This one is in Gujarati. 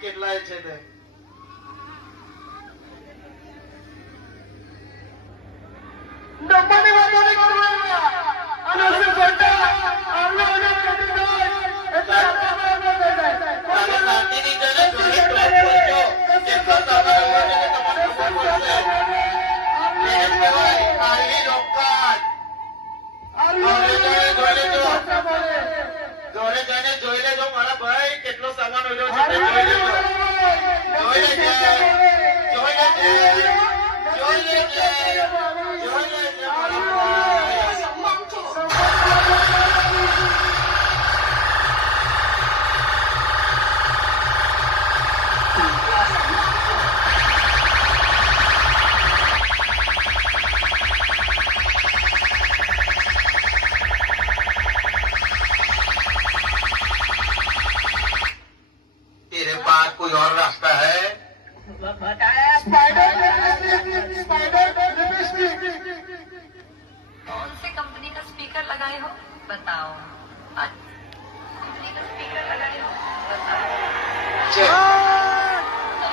કેટલાય છે તે નંબરની વાતો નહીં કરવાની અને શું કરતા આવડો અને કદી જાય એટલે આપણે થઈ જાય તારે નાતીની જને જોડે ટોપ બોલજો કેટલો સામાન હોવાનો છે તમને ખબર પડશે એને કહેવાય આરવી લોકલ જોડે જઈને જોઈ લેજો મારા ભાઈ કેટલો સામાન હોય છે જોઈ લેજો જોઈ લેજે જોઈ લેજે જોઈ લેજે જોઈ લેજે મારા ભાઈ तेरे पास कोई और रास्ता है स्पाइडर लिपस्टिक कौन से कंपनी का स्पीकर लगाए हो बताओ कंपनी का स्पीकर लगाए हो बताओ चल